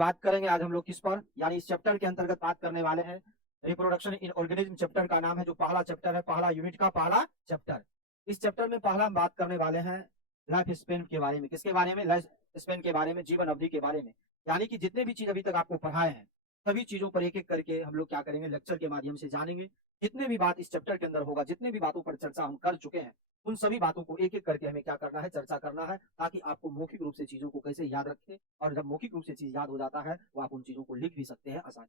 बात करेंगे आज हम लोग किस पर, यानी इस चैप्टर के अंतर्गत बात करने वाले हैं रिप्रोडक्शन इन ऑर्गेनिज्म। चैप्टर का नाम है, जो पहला चैप्टर है, पहला यूनिट का पहला चैप्टर। इस चैप्टर में पहला हम बात करने वाले हैं लाइफ स्पेन के बारे में। किसके बारे में? लाइफ स्पेन के बारे में, जीवन अवधि के बारे में। यानी कि जितने भी चीज अभी तक आपको पढ़ाए हैं सभी चीजों पर एक एक करके हम लोग क्या करेंगे, लेक्चर के माध्यम से जानेंगे। जितने भी बात इस चैप्टर के अंदर होगा, जितने भी बातों पर चर्चा हम कर चुके हैं, उन सभी बातों को एक एक करके हमें क्या करना है, चर्चा करना है, ताकि आपको मौखिक रूप से चीजों को कैसे याद रखें। और जब मौखिक रूप से चीज याद हो जाता है तो आप उन चीजों को लिख भी सकते हैं आसानी।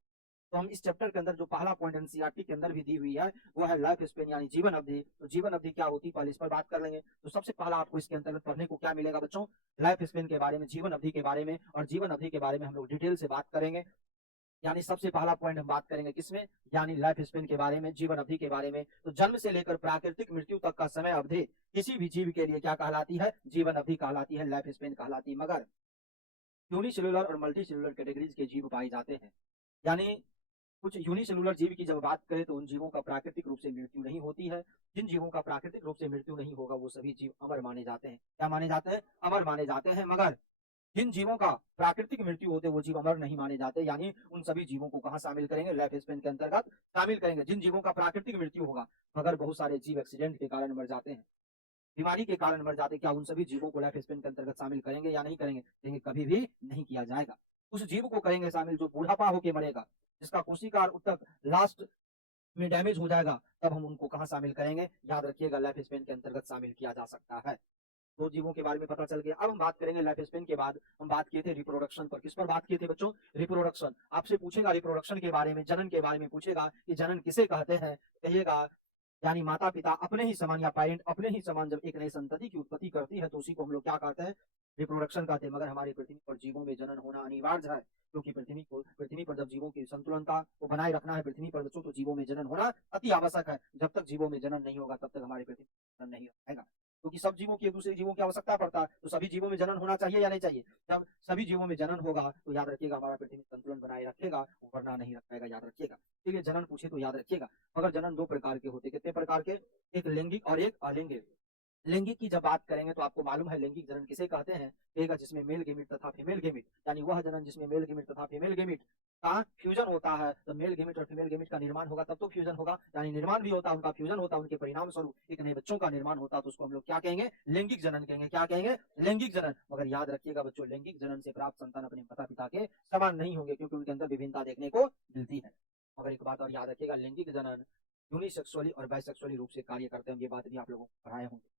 तो हम इस चैप्टर के अंदर जो पहला पॉइंट एनसीईआरटी के अंदर भी दी हुई है वो है लाइफ स्पेन यानी जीवन अवधि। तो जीवन अवधि क्या होती है पहले इस पर बात कर लेंगे। तो सबसे पहला आपको इसके अंतर्गत पढ़ने को क्या मिलेगा बच्चों, लाइफ स्पेन के बारे में, जीवन अवधि के बारे में। और जीवन अवधि के बारे में हम लोग डिटेल से बात करेंगे। यानी सबसे पहला पॉइंट हम बात करेंगे किसमें, यानी लाइफ स्पेन के बारे में, जीवन अवधि के बारे में। तो जन्म से लेकर प्राकृतिक मृत्यु तक का समय अवधि किसी भी जीव के लिए क्या कहलाती है, जीवन अवधि कहलाती है, लाइफ स्पेन कहलाती है। मगर यूनिसेलुलर और मल्टी सेलुलर कैटेगरीज के जीव पाए जाते हैं। यानी कुछ यूनिसेलुलर जीव की जब बात करें तो उन जीवों का प्राकृतिक रूप से मृत्यु नहीं होती है। जिन जीवों का प्राकृतिक रूप से मृत्यु नहीं होगा वो सभी जीव अमर माने जाते हैं। क्या माने जाते हैं? अमर माने जाते हैं। मगर जिन जीवों का प्राकृतिक मृत्यु होते वो जीव अमर नहीं माने जाते। यानी उन सभी जीवों को कहाँ शामिल करेंगे, लाइफ स्पेन के अंतर्गत शामिल करेंगे। जिन जीवों का प्राकृतिक मृत्यु होगा, मगर बहुत सारे जीव एक्सीडेंट के कारण मर जाते हैं, बीमारी के कारण मर जाते, क्या उन सभी जीवों को लाइफ स्पेन के अंतर्गत शामिल करेंगे या नहीं करेंगे? कहेंगे कभी भी नहीं किया जाएगा। उस जीव को करेंगे शामिल जो बूढ़ापा होकर मरेगा, जिसका कोशिका तक लास्ट में डैमेज हो जाएगा, तब हम उनको कहाँ शामिल करेंगे? याद रखिएगा, लाइफ स्पेन के अंतर्गत शामिल किया जा सकता है। दो जीवों के बारे में पता चल गया। अब हम बात करेंगे लाइफ स्पेन के बाद, हम बात किए थे रिप्रोडक्शन पर। किस पर बात किए थे बच्चों? रिप्रोडक्शन। आपसे पूछेगा रिप्रोडक्शन के बारे में, जनन के बारे में पूछेगा कि जनन किसे कहते हैं, कहिएगा यानी माता पिता अपने ही समान या पेरेंट अपने ही समान जब एक नई संतति की उत्पत्ति करती है तो उसी को हम लोग क्या कहते हैं, रिप्रोडक्शन कहते हैं। मगर हमारी पृथ्वी पर जीवों में जनन होना अनिवार्य है, क्योंकि पृथ्वी पर जब जीवों की संतुलनता को बनाए रखना है पृथ्वी पर बच्चों, तो जीवों में जनन होना अति आवश्यक है। जब तक जीवों में जनन नहीं होगा तब तक हमारी पृथ्वी पर जनन नहीं रहेगा, क्योंकि सब जीवों की एक दूसरे जीवों की आवश्यकता पड़ता है। तो सभी जीवों में जनन होना चाहिए या नहीं चाहिए? जब सभी जीवों में जनन होगा तो याद रखिएगा हमारा पृथ्वी संतुलन बनाए रखेगा, वरना नहीं रखेगा, याद रखिएगा। इसलिए जनन पूछे तो याद रखिएगा। मगर जनन दो प्रकार के होते, कितने प्रकार के? एक लैंगिक और एक अलिंगिक। लैंगिक की जब बात करेंगे तो आपको मालूम है लैंगिक जनन किसे कहते हैं, कहेगा जिसमें मेल गेमिट तथा फीमेल गेमिट, यानी वह जनन जिसमें मेल गेमिट तथा फीमेल गेमिट का फ्यूजन होता है। तो मेल गेमिट और फीमेल गेमिट का निर्माण होगा तब तो फ्यूजन होगा, यानी निर्माण भी होता है, उनका फ्यूजन होता है, उनके परिणाम स्वरूप एक नए बच्चों का निर्माण होता है। तो उसको हम लोग क्या कहेंगे? लैंगिक जनन कहेंगे। क्या कहेंगे? लैंगिक जनन। मगर याद रखिएगा बच्चों, लैंगिक जनन से प्राप्त संतान अपने माता पिता के समान नहीं होंगे, क्योंकि उनके अंदर विभिन्नता देखने को मिलती है। मगर एक बात और याद रखिएगा, लैंगिक जनन यूनिसेक्सुअली और बाइसेक्सुअली रूप से कार्य करते हैं। ये बात भी आप लोगों को पढ़ाए होंगे।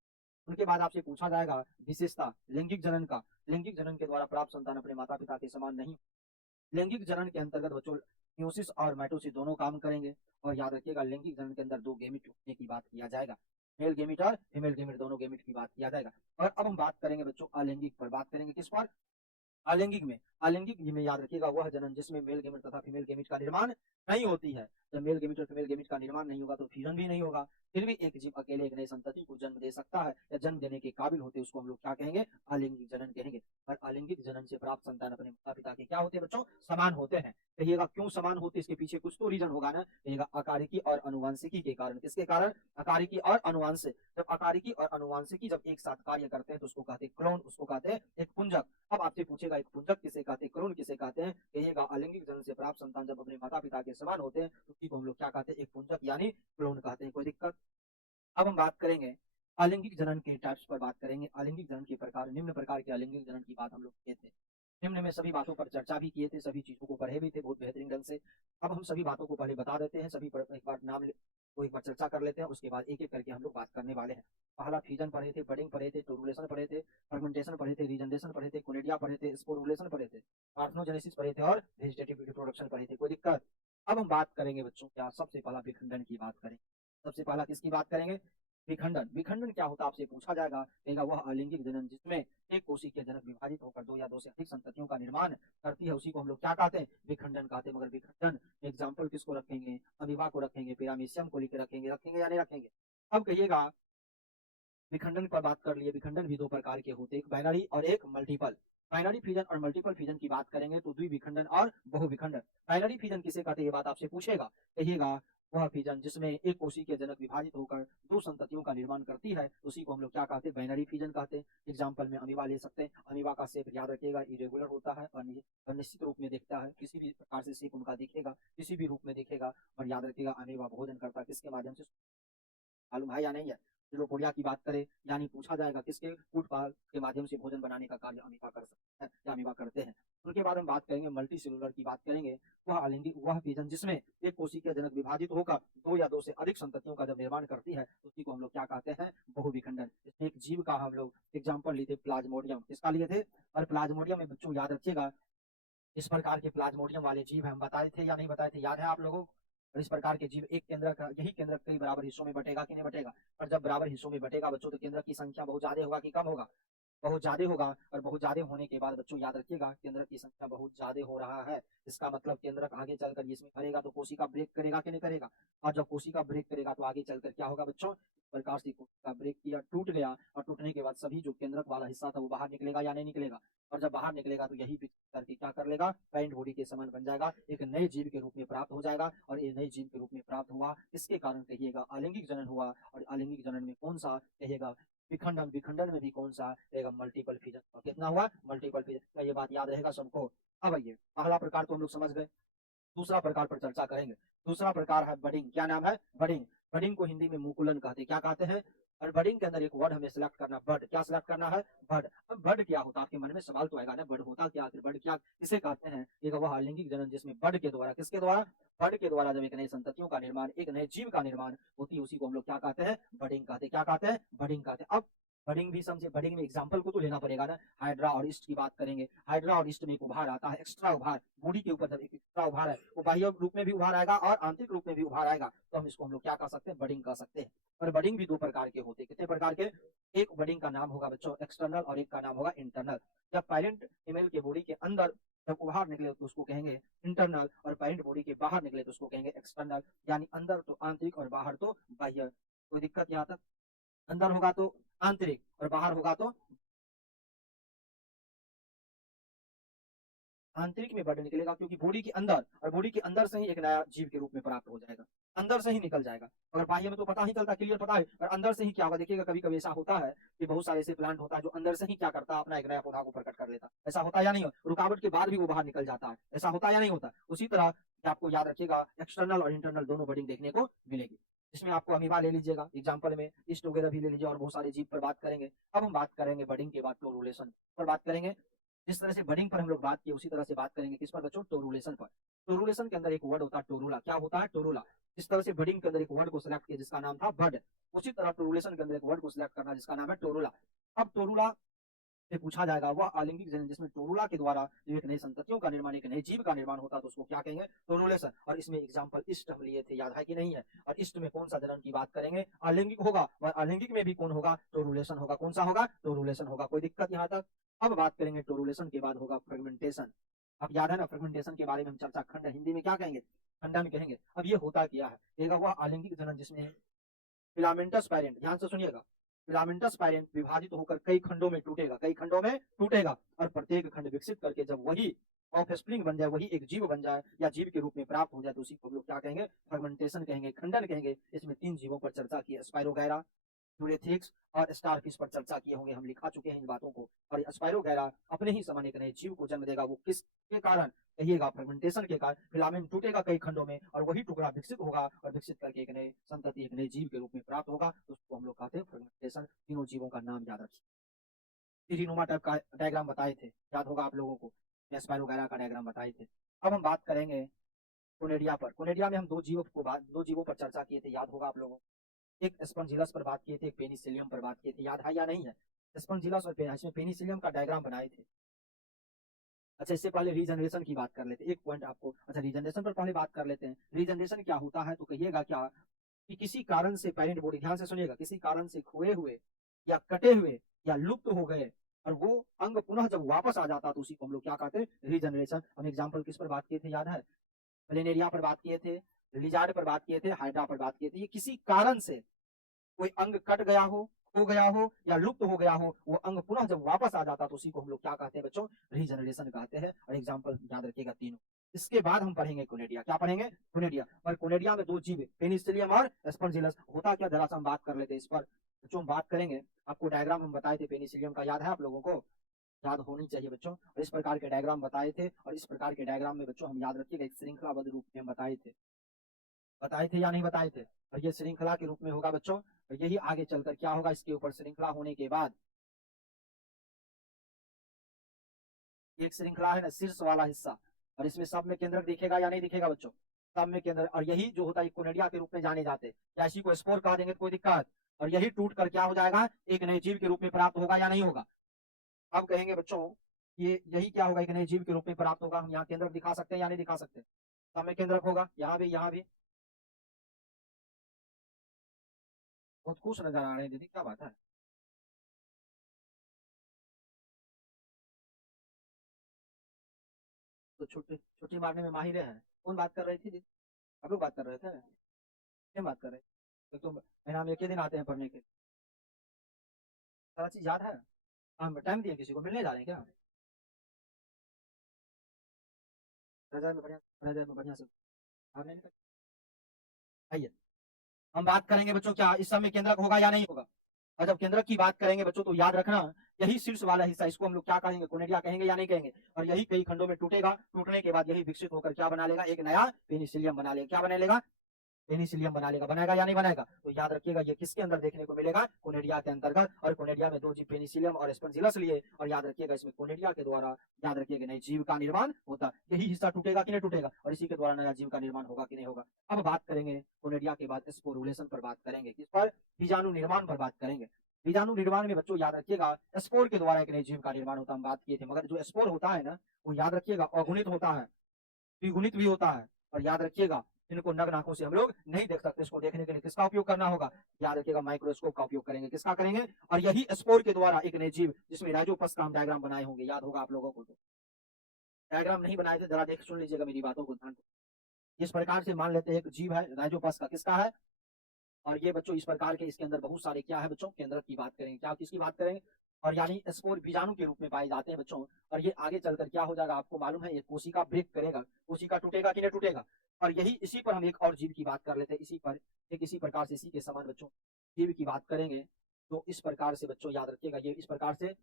उनके बाद आपसे पूछा जाएगा विशेषता लैंगिक जनन का। लैंगिक जनन के द्वारा प्राप्त संतान अपने माता पिता के समान नहीं। लैंगिक जनन के अंतर्गत बच्चों म्यूसिस और माइटोसिस दोनों काम करेंगे। और याद रखिएगा लैंगिक जनन के अंदर दो गेमिट होने की बात किया जाएगा, मेल गेमिट और फीमेल गेमिट दोनों गेमिट की बात किया जाएगा। और अब हम बात करेंगे बच्चों अलैंगिक पर। बात करेंगे किस पर? अलैंगिक में याद रखिएगा वह जनन जिसमें मेल गेमिट तथा फीमेल गेमिट का निर्माण नहीं होती है। जब मेल गेमिट और फीमेल गेमिट का निर्माण नहीं होगा तो फ्यूजन भी नहीं होगा, फिर भी एक जीव अकेले एक नई संतति को जन्म दे सकता है या जन्म देने के काबिल होते, उसको हम लोग क्या कहेंगे? अलैंगिक जनन कहेंगे। और अलैंगिक जनन से प्राप्त संतान अपने माता पिता के क्या होते हैं बच्चों? समान होते हैं। कहिएगा क्यों समान होते? इसके पीछे कुछ तो रीजन होगा ना। कहिएगा अकारिकी और अनुवांशिकी के कारण। किसके कारण? अकारिकी और अनुवांशिक। जब अकारिकी और अनुवांशिकी जब एक साथ कार्य करते हैं तो उसको कहते हैं क्लोन, उसको कहते हैं एक पुंजक। अब आपसे पूछेगा एक पुंजक किसे कहते हैं, क्लोन किसे कहते हैं? कहिएगा अलैंगिक जनन से प्राप्त संतान जब अपने माता पिता के समान होते हैं तो उसी को हम लोग क्या कहते हैं? एक पुंजक यानी क्लोन कहते हैं। कोई दिक्कत? अब हम बात करेंगे अलैंगिक जनन के टाइप्स पर बात करेंगे। अलैंगिक जनन के प्रकार, निम्न प्रकार के अलैंगिक जनन की बात हम लोग किए थे। निम्न में सभी बातों पर चर्चा भी किए थे, सभी चीजों को पढ़े भी थे बहुत बेहतरीन ढंग से। अब हम सभी बातों को पहले बता देते हैं, सभी पर एक बार नाम को एक बार चर्चा कर लेते हैं, उसके बाद एक एक करके हम लोग बात करने वाले हैं। पहला फ्यूजन पढ़े थे, बडिंग पढ़े थे, टोरुलेशन पढ़े थे, फर्मेंटेशन पढ़े थे, रीजनरेशन पढ़े थे, कोलेडिया पढ़े थे, स्पोरुलेशन पढ़े थे, पार्थनोजेनेसिस पढ़े थे और वेजिटेटिव रिप्रोडक्शन पढ़े थे। कोई दिक्कत? अब हम बात करेंगे बच्चों क्या, सबसे पहला विखंडन की बात करेंगे। सबसे पहला किसकी बात करेंगे? विखंडन। विखंडन क्या होता है आपसे पूछा जाएगा, कहेगा वह अलैंगिक जनन जिसमें एक कोशिकीय जनक विभाजित होकर दो या दो से अधिक संततियों का निर्माण करती है, उसी को हम लोग क्या कहते हैं? विखंडन कहते हैं। मगर विखंडन एग्जाम्पल किसको रखेंगे? अमीबा को रखेंगे, पिरामिशियम को लेकर रखेंगे, रखेंगे या नहीं रखेंगे? अब कहिएगा विखंडन पर बात कर लिए। विखंडन भी दो प्रकार के होते हैं, एक बाइनरी और एक मल्टीपल। बाइनरी फ्यूजन और मल्टीपल फ्यूजन की बात करेंगे तो द्विविखंडन और बहुविखंडन। बाइनरी फ्यूजन किसे कहते हैं ये बात आपसे पूछेगा, कहिएगा वह फिजन जिसमें एक कोशिकीय जनक विभाजित होकर दो संततियों का निर्माण करती है, उसी को हम लोग क्या कहते हैं, बाइनरी फिजन कहते हैं। एग्जाम्पल में अमीबा ले सकते हैं। अमीबा का शेप याद रखिएगा इरेगुलर होता है और निश्चित रूप में दिखता है, किसी भी प्रकार से शेप उनका दिखेगा, किसी भी रूप में दिखेगा। और याद रखिएगा अमीबा भोजन करता है किसके माध्यम से, मालूम है या नहीं है। फिलोपोडिया की बात करें यानी पूछा जाएगा किसके, फूटपाल के माध्यम से भोजन बनाने का कार्य अमीबा कर सकते हैं या अमीबा करते हैं। उनके बाद हम बात करेंगे मल्टी सेलुलर की बात करेंगे। वह अलिंगी वह बीजन जिसमें एक कोशिकीय जनक विभाजित होकर दो या दो से अधिक संततियों का जब निर्माण करती है तो उसी को हम लोग क्या कहते हैं, बहुविखंडन। इसमें एक जीव का हम लोग एग्जाम्पल लिए थे प्लाज्मोडियम, किसका लिए थे, और प्लाज्मोडियम में बच्चों याद रखिएगा इस प्रकार के प्लाज्मोडियम वाले जीव हम बताए थे या नहीं बताए थे, याद है आप लोगों को। और इस प्रकार के जीव एक केंद्र का, यही केंद्र कई बराबर हिस्सों में बटेगा कि नहीं बटेगा। और जब बराबर हिस्सों में बटेगा बच्चों तो केंद्र की संख्या बहुत ज्यादा होगा कि कम होगा, बहुत ज्यादा होगा। और बहुत ज्यादा होने के बाद बच्चों याद रखिएगा केंद्र की संख्या बहुत ज्यादा हो रहा है, इसका मतलब केंद्रक आगे चलकर इसमें भरेगा तो कोशिका ब्रेक करेगा कि नहीं करेगा। और जब कोशिका ब्रेक करेगा तो आगे चलकर क्या होगा बच्चों, इस प्रकार से कोशिका ब्रेक किया, टूट गया, और टूटने के बाद सभी जो केंद्रक वाला हिस्सा था वो बाहर निकलेगा या नहीं निकलेगा। और जब बाहर निकलेगा तो यही करके क्या कर लेगा, पैंट बॉडी के समान बन जाएगा, एक नए जीव के रूप में प्राप्त हो जाएगा। और ये नए जीव के रूप में प्राप्त हुआ इसके कारण कहिएगा अलैंगिक जनन हुआ। और अलैंगिक जनन में कौन सा कहिएगा, विखंडन, विखंडन में भी कौन सा रहेगा, मल्टीपल फिजन। और कितना हुआ, मल्टीपल फिजन। क्या ये बात याद रहेगा सबको। अब आइए पहला प्रकार तो हम लोग समझ गए, दूसरा प्रकार पर चर्चा करेंगे। दूसरा प्रकार है बडिंग, क्या नाम है, बडिंग। बडिंग को हिंदी में मुकुलन कहते हैं, क्या कहते हैं। और बडिंग के अंदर एक वर्ड हमें सिलेक्ट करना, बर्ड, क्या सिलेक्ट करना है, बर्ड। अब बर्ड क्या होता है, आपके मन में सवाल तो आएगा ना, बर्ड होता क्या, आखिर बर्ड क्या किसे कहते हैं। एक वह अलैंगिक जनन जिसमें बर्ड के द्वारा, किसके द्वारा, बर्ड के द्वारा जब एक नई संततियों का निर्माण, एक नए जीव का निर्माण होती है, उसी को हम लोग क्या कहते हैं, बडिंग कहते हैं, क्या कहते हैं, बडिंग कहते हैं। अब बडिंग भी समझे, बडिंग में एग्जाम्पल को तो लेना पड़ेगा ना। हाइड्रा और ईस्ट की बात करेंगे। हाइड्रा और ईस्ट में एक उभार आता है, एक्स्ट्रा उभार, बॉडी के ऊपर जब एक एक्स्ट्रा उभार है वो बाह्य रूप में भी उभार आएगा और आंतरिक रूप में भी उभार आएगा, तो हम इसको हम लोग क्या कह सकते हैं, बडिंग कह सकते हैं। और बडिंग भी दो प्रकार के होते हैं, कितने प्रकार के, एक बडिंग का नाम होगा बच्चों एक्सटर्नल और एक का नाम होगा इंटरनल। जब पेरेंट फीमेल के बॉडी के अंदर जब उभार निकले तो उसको कहेंगे इंटरनल, और पेरेंट बॉडी के बाहर निकले तो उसको कहेंगे एक्सटर्नल। यानी अंदर तो आंतरिक और बाहर तो बाह्य। कोई दिक्कत यहाँ तक, अंदर होगा तो आंतरिक और बाहर होगा तो आंतरिक में बर्ड निकलेगा, क्योंकि बॉडी के अंदर, और बॉडी के अंदर से ही एक नया जीव के रूप में प्राप्त हो जाएगा, अंदर से ही निकल जाएगा। अगर बाह्य में तो पता ही चलता, क्लियर पता है, और अंदर से ही क्या होगा देखिएगा। कभी कभी ऐसा होता है कि बहुत सारे ऐसे प्लांट होता है जो अंदर से ही क्या करता है, अपना एक नया पौधा को प्रकट कर लेता है। ऐसा होता या नहीं हो, रुकावट के बाद भी वो बाहर निकल जाता है, ऐसा होता या नहीं होता। उसी तरह आपको याद रखिएगा एक्सटर्नल और इंटरनल दोनों बडिंग देखने को मिलेगी। इसमें आपको अमीबा ले लीजिएगा एग्जाम्पल में, ईस्ट वगैरह भी ले लीजिए, और बहुत सारे जीव पर बात करेंगे। अब हम बात करेंगे बडिंग के बाद टोरुलेशन पर बात करेंगे। जिस तरह से बडिंग पर हम लोग बात किए उसी तरह से बात करेंगे किस पर बच्चों, टोरुलेशन पर। टोरुलेशन के अंदर एक वर्ड होता है टोरुला, क्या होता है, टोरुला। इस तरह से बडिंग के अंदर एक वर्ड को सिलेक्ट किया जिसका नाम था बड, उसी तरह टोरुलेशन के अंदर एक वर्ड को सिलेक्ट करना जिसका नाम है टोरुला। अब टोरुला से पूछा जाएगा वह अलैंगिक जनन जिसमें टोरुला के द्वारा जो एक नई संततियों का निर्माण, एक नए जीव का निर्माण होता है तो उसको क्या कहेंगे, टोरुलेशन। और इसमें एग्जाम्पल ईस्ट हम लिए थे, याद है कि नहीं है। और ईस्ट में कौन सा जनन की बात करेंगे, अलैंगिक होगा, और अलैंगिक में भी कौन होगा, टोरुलेशन होगा। कौन सा होगा, टोरुलेशन होगा। कोई दिक्कत यहाँ तक। अब बात करेंगे टोरुलेशन के बाद होगा फ्रेगमेंटेशन। अब याद है ना फ्रेगमेंटेशन के बारे में हम चर्चा, खंड हिंदी में क्या कहेंगे, खंडन कहेंगे। अब ये होता क्या है, एक वह अलैंगिक जनन जिसमें फिलामेंटस पैरेंट, ध्यान से सुनिएगा, फिलामेंटस पैरेंट विभाजित होकर कई खंडों में टूटेगा, कई खंडों में टूटेगा। और प्रत्येक खंड विकसित करके जब वही ऑफस्प्रिंग बन जाए, वही एक जीव बन जाए या जीव के रूप में प्राप्त हो जाए तो उसी को हम लोग क्या कहेंगे, फर्मेंटेशन कहेंगे, खंडन कहेंगे। इसमें तीन जीवों पर चर्चा की, स्पाइरोगैरा, यूरेथ्रिक्स और स्टारफिश पर चर्चा किए होंगे, हम लिखा चुके हैं इन बातों को। और स्पाइरोगैरा अपने ही समान एक नए जीव को जन्म देगा, वो किसके कारण कहिएगा, फ्रेगमेंटेशन के कारण। फिलामेंट टूटेगा कई खंडों में और वही टुकड़ा विकसित होगा, और विकसित करके एक नए संतति, एक नए जीव के रूप में प्राप्त होगा, तो उसको हम लोग कहते हैं फ्रेगमेंटेशन। तीनों जीवों का नाम याद रखिए। सीरीनुमा टाइप का डायग्राम बताए थे, याद होगा आप लोगों को, स्पाइरोगैरा का डायग्राम बताए थे। अब हम बात करेंगे कोनेडिया पर। कोनेडिया में हम दो जीवों पर चर्चा किए थे, याद होगा आप लोगों को। एक स्पॉन्जिलस पर बात किए थे, एक पेनिसिलियम पर बात किए थे, याद है या नहीं है। स्पॉन्जिलस और इसमें पेनिसिलियम का डायग्राम बनाए थे। अच्छा इससे पहले रीजनरेशन की बात कर लेते हैं, एक पॉइंट आपको, अच्छा रीजनरेशन पर पहले बात कर लेते हैं। रीजनरेशन क्या होता है तो कहिएगा क्या, कि किसी कारण से पेरेंट बॉडी, ध्यान से सुनिएगा, किसी कारण से खोए हुए या कटे हुए या लुप्त हो गए और वो अंग पुनः जब वापस आ जाता तो उसी को हम लोग क्या कहते हैं, रीजनरेशन। हम एग्जाम्पल किस पर बात किए थे, याद है, प्लेनेरिया पर बात किए थे, लिजार्ड पर बात किए थे, हाइड्रा पर बात किए थे। ये किसी कारण से कोई अंग कट गया हो, खो गया हो या लुप्त हो गया हो, वो अंग पुनः जब वापस आ जाता तो उसी को हम लोग क्या कहते हैं बच्चों, रीजनरेशन कहते हैं। और एग्जाम्पल याद रखिएगा तीनों, इसके बाद हम पढ़ेंगे कोनेडिया। क्या पढ़ेंगे? कोनेडिया। और कोनेडिया में दो जीव, पेनिसिलियम और स्पॉन्जिलस। होता क्या, जरा सा हम बात कर लेते हैं इस पर। बच्चों हम बात करेंगे, आपको डायग्राम हम बताए थे पेनिसिलियम का, याद है आप लोगों को? याद होनी चाहिए बच्चों। और इस प्रकार के डायग्राम बताए थे, और इस प्रकार के डायग्राम में बच्चों हम याद रखिएगा एक श्रृंखलाबद्ध रूप में हम बताए थे या नहीं बताए थे? और ये श्रृंखला के रूप में होगा बच्चों, और यही आगे चलकर क्या होगा, इसके ऊपर श्रृंखला होने के बाद एक श्रृंखला है ना, शीर्ष वाला हिस्सा, और इसमें सब में केंद्रक दिखेगा या नहीं दिखेगा बच्चों? सब में केंद्र, और यही जो होता है कोनेडिया के रूप में जाने जाते हैं, या इसी को स्पोर कह देंगे तो कोई दिक्कत। और यही टूट कर क्या हो जाएगा, एक नए जीव के रूप में प्राप्त होगा या नहीं होगा? अब कहेंगे बच्चों, ये यही क्या होगा, एक नए जीव के रूप में प्राप्त होगा। हम यहाँ केंद्रक दिखा सकते हैं या नहीं दिखा सकते? सब में केंद्रक होगा, यहाँ भी, यहाँ भी। बहुत खुश नजर आ रहे हैं दीदी, क्या बात है? तो छुट्टी छुट्टी मारने में माहिर है। कौन बात कर रही थी दीदी? आप लोग बात कर रहे थे? क्या बात कर रहे थे? तो तुम महीना में एक ही दिन आते हैं पढ़ने के, सारा चीज याद है? हम टाइम दिए किसी को, मिलने जा रहे हैं क्या? रजा में बढ़िया से आने निकल आइए। हम बात करेंगे बच्चों, क्या इस सब में केंद्रक होगा या नहीं होगा? और जब केंद्रक की बात करेंगे बच्चों, तो याद रखना, यही शीर्ष वाला हिस्सा, इसको हम लोग क्या कहेंगे, कोनेडिया कहेंगे या नहीं कहेंगे? और यही कई खंडों में टूटेगा, टूटने के बाद यही विकसित होकर क्या बना लेगा, एक नया पेनिसिलियम बना लेगा। क्या बना लेगा? पेनिसिलियम बना लेगा। बनाएगा या नहीं बनाएगा? तो याद रखिएगा, ये किसके अंदर देखने को मिलेगा, कोनेडिया के अंतर्गत। और कोनेडिया में दो जीव पेनिसिलियम और स्पॉन्जिलस लिए, और याद रखिएगा इसमें कोनेडिया के द्वारा, याद रखिएगा, नए जीव का निर्माण होता। यही हिस्सा टूटेगा कि नहीं टूटेगा, और इसी के द्वारा नया जीव का निर्माण होगा कि नहीं होगा। अब बात करेंगे कोनेडिया के बाद स्पोरुलेशन पर बात करेंगे, किस पर? बीजाणु निर्माण पर बात करेंगे। बीजाणु निर्माण में बच्चों याद रखिएगा, स्पोर के द्वारा एक नए जीव का निर्माण होता, हम बात किए थे। मगर जो स्पोर होता है ना, वो याद रखिएगा अगुणित होता है, द्विगुणित भी होता है। और याद रखिएगा, इनको नग्न आंखों से हम लोग नहीं देख सकते। इसको देखने के लिए किसका उपयोग करना होगा? याद रखिएगा, माइक्रोस्कोप का उपयोग करेंगे। किसका करेंगे? और यही स्पोर के द्वारा एक नए जीव, जिसमें राइजोपस का हम डायग्राम बनाए होंगे, याद होगा आप लोगों को। तो डायग्राम नहीं बनाए थे, जरा देख सुन लीजिएगा मेरी बातों को ध्यान से। इस प्रकार से मान लेते हैं एक जीव है, राइजोपस का, किसका है? और ये बच्चों इस प्रकार के, इसके अंदर बहुत सारे क्या है बच्चों, केंद्र की बात करेंगे। क्या, किसकी बात करेंगे? और यानी स्पोर बीजाणु के रूप में पाए जाते हैं बच्चों। और ये आगे चलकर क्या हो जाएगा, आपको मालूम है, ये कोशिका ब्रेक करेगा। कोशिका टूटेगा कि नहीं टूटेगा? और यही, इसी पर हम एक और जीव की बात कर लेते हैं, इसी पर एक, इसी प्रकार से, इसी के समान बच्चों जीव की बात करेंगे। तो इस प्रकार से बच्चों याद रखिएगा, ये इस प्रकार से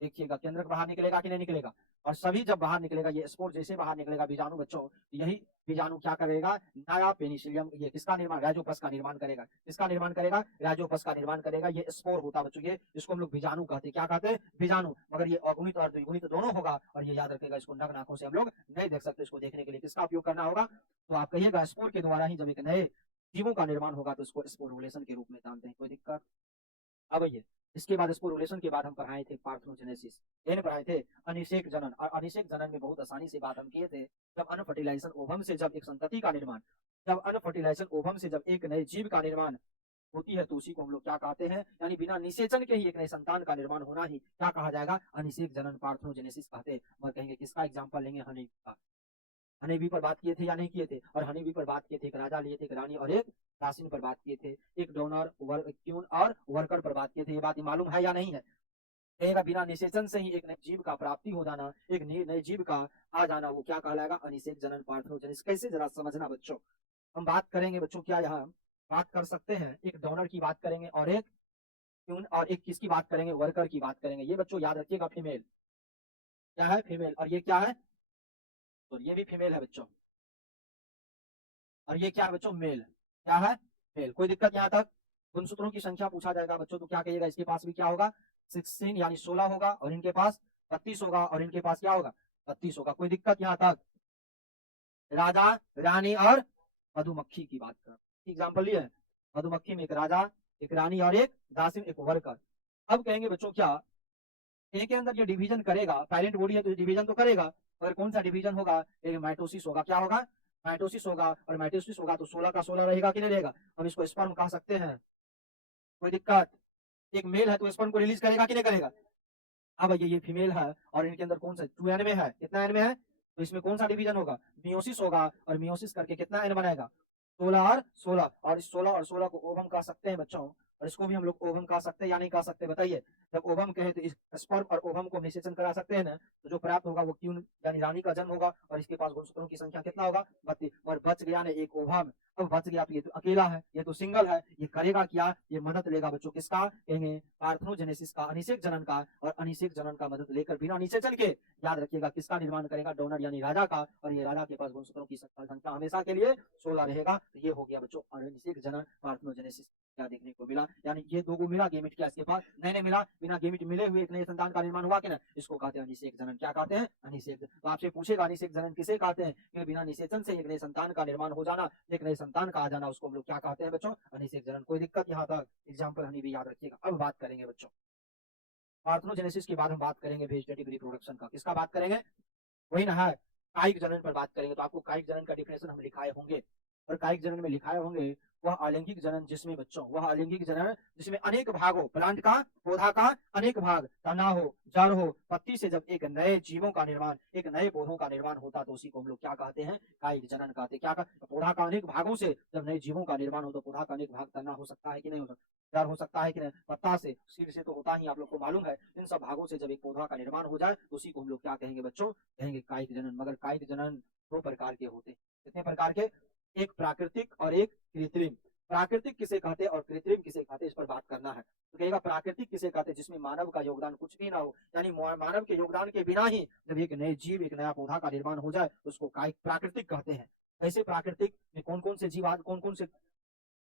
देखिएगा, केंद्रक बाहर निकलेगा कि नहीं निकलेगा? और सभी जब बाहर निकलेगा, ये स्पोर जैसे बाहर निकलेगा बीजाणु बच्चों, यही बीजाणु क्या करेगा, नया पेनिसिलियम, ये किसका निर्माण, राइजोपस का निर्माण करेगा। किसका निर्माण करेगा? राइजोपस का निर्माण करेगा। ये स्पोर होता बच्चों, ये इसको हम लोग बीजाणु कहते हैं। क्या कहते हैं? बीजाणु। मगर ये अगुणित और द्विगुणित दोनों होगा। और ये याद रखेगा, इसको नग्न आंखों से हम लोग नहीं देख सकते। इसको देखने के लिए किसका उपयोग करना होगा? तो आप कहिएगा, स्पोर के द्वारा ही जब एक नए जीवों का निर्माण होगा, तो इसको स्पोरुलेशन के रूप में जानते हैं। कोई दिक्कत? अब ये, इसके बाद स्पोरुलेशन के बाद हम पढ़ाए थे पार्थनोजेनेसिस, एन पढ़ाए थे अनिषेक जनन। और अनिषेक जनन में बहुत आसानी से बात हम किए थे, जब अनफर्टिलाइजेशन ओवम से जब एक संतति का निर्माण, जब अनफर्टिलाइजेशन ओवम से जब एक नए जीव का निर्माण होती है, तो उसी को हम लोग क्या कहते हैं, यानी बिना निषेचन के ही एक नए संतान का निर्माण होना ही क्या कहा जाएगा, अनिषेक जनन, पार्थनोजेनेसिस कहते हैं। और कहेंगे किसका एग्जाम्पल लेंगे, हनी का। हनी बी पर बात किए थे या नहीं किए थे? और हनी बी पर बात किए थे, एक राजा लिए थे, एक रानी और एक दासिन पर बात किए थे। एक डोनर, क्यून और वर्कर पर बात किए थे। ये बात मालूम है या नहीं है? कहेगा, बिना निषेचन से ही एक नए जीव का प्राप्ति हो जाना, एक नए जीव का आ जाना, वो क्या कहलाएगा, अनिषेक जनन, पार्थनोजेनिस। कैसे, जरा समझना बच्चों। हम बात करेंगे बच्चों, क्या यहाँ बात कर सकते हैं, एक डोनर की बात करेंगे, और एक क्यून, और एक किसकी बात करेंगे, वर्कर की बात करेंगे। ये बच्चों याद रखिएगा, फीमेल क्या है, फीमेल। और ये क्या है, तो ये भी फीमेल है बच्चों। और ये क्या है बच्चों, मेल। क्या है, मेल। कोई दिक्कत यहाँ तक? गुणसूत्रों की संख्या पूछा जाएगा बच्चों, तो क्या कहिएगा, इसके पास भी क्या होगा, 16 यानी 16 होगा, और इनके पास 32 होगा, और इनके पास क्या होगा, 32 होगा। कोई दिक्कत यहाँ तक? राजा, रानी और मधुमक्खी की बात कर, एग्जाम्पल लिए, मधुमक्खी में एक राजा, एक रानी और एक दासिन, एक वर्कर। अब कहेंगे बच्चों, क्या ए के अंदर ये डिवीजन करेगा, पैरेंट बॉडी है तो डिवीजन तो करेगा, मगर कौन सा डिवीजन होगा, एक माइटोसिस होगा। क्या होगा, माइटोसिस होगा। और माइटोसिस होगा तो 16 का 16 रहेगा कि नहीं रहेगा? हम इसको स्पर्म कह सकते हैं। कोई दिक्कत? एक मेल है तो स्पर्म को रिलीज करेगा कि नहीं करेगा? अब ये फीमेल है, और इनके अंदर कौन सा 2n में है, कितना n में है, तो इसमें कौन सा डिवीजन होगा, मियोसिस होगा। और मियोसिस करके कितना n बनाएगा, 16 और 16। और इस 16 और 16 को ओवम कह सकते हैं बच्चों। और इसको भी हम लोग ओवम कह सकते हैं या नहीं कह सकते बताइए। जब ओवम कहे तो इस स्पर्म और ओवम को निषेचन करा सकते हैं ना, तो जो प्राप्त होगा वो क्यून यानी रानी का जन्म होगा और इसके पास गुणसूत्रों की संख्या कितना होगा 32। और बच गया ना एक ओवम, अब बच गया तो ये तो अकेला है, ये तो सिंगल है, ये करेगा क्या, ये मदद लेगा बच्चों किसका, कहेंगे पार्थेनोजेनेसिस का, अनिषेक जनन का, और अनिषेक जनन का मदद लेकर बिना निषेचन के याद रखिएगा किसका निर्माण करेगा, डोनर यानी राजा का, और ये राजा के पास गुणसूत्रों की संख्या हमेशा के लिए 16 रहेगा। तो ये हो गया बच्चों अनिषेक जनन पार्थेनोजेनेसिस क्या देखने को मिला, यानी ये दो मिला गेमिट क्या इसके पास नए मिला, बिना गेमिट मिले हुए एक नए संतान का निर्माण हुआ कि ना, इसको कहते हैं अनिषेक जनन। क्या कहते हैं, अनिषेक। तो आपसे पूछेगा अनिषेक जनन किसे कहते हैं, कि बिना निषेचन से एक नए संतान का निर्माण हो जाना, एक नए संतान का आ जाना, उसको हम लोग क्या कहते हैं बच्चों, अनिषेक जनन। कोई दिक्कत यहाँ तक, एग्जाम्पल हनी भी याद रखिएगा। अब बात करेंगे बच्चों पार्थेनोजेनेसिस के बाद हम बात करेंगे वेजिटेटिव रिप्रोडक्शन का। किसका बात करेंगे, वही ना है कायिक जनन पर बात करेंगे। तो आपको कायिक जनन का डिफिनेशन हम लिखाए होंगे, और कायिक जनन में लिखाए होंगे वह अलैंगिक जनन जिसमें बच्चों, वह अलैंगिक जनन जिसमें अनेक भाग हो, प्लांट का, पौधा का अनेक भाग, तना हो, जड़ हो, पत्ती से जब एक नए जीवों का निर्माण, एक नए पौधों का निर्माण होता तो उसी को हम लोग क्या कहते हैं, कायिक जनन कहते हैं। क्या पौधा का अनेक भागों से जब नए जीवों का निर्माण हो तो पौधा का अनेक भाग तना हो सकता है कि नहीं हो सकता, जड़ हो सकता है कि नहीं, पत्ता से, सिर से तो होता ही आप लोग को मालूम है। इन सब भागों से जब एक पौधा का निर्माण हो जाए तो उसी को हम लोग क्या कहेंगे बच्चों, कहेंगे कायिक जनन। मगर कायिक जनन दो प्रकार के होते हैं। कितने प्रकार के, एक प्राकृतिक और एक कृत्रिम। प्राकृतिक किसे कहते हैं और कृत्रिम किसे कहते हैं, इस पर बात करना है। तो कहेगा प्राकृतिक किसे कहते हैं, जिसमें मानव का योगदान कुछ भी ना हो, यानी मानव के योगदान के बिना ही जब एक नए जीव, एक नया पौधा का निर्माण हो जाए तो उसको कायिक प्राकृतिक कहते हैं। ऐसे प्राकृतिक में कौन कौन से जीव, कौन कौन से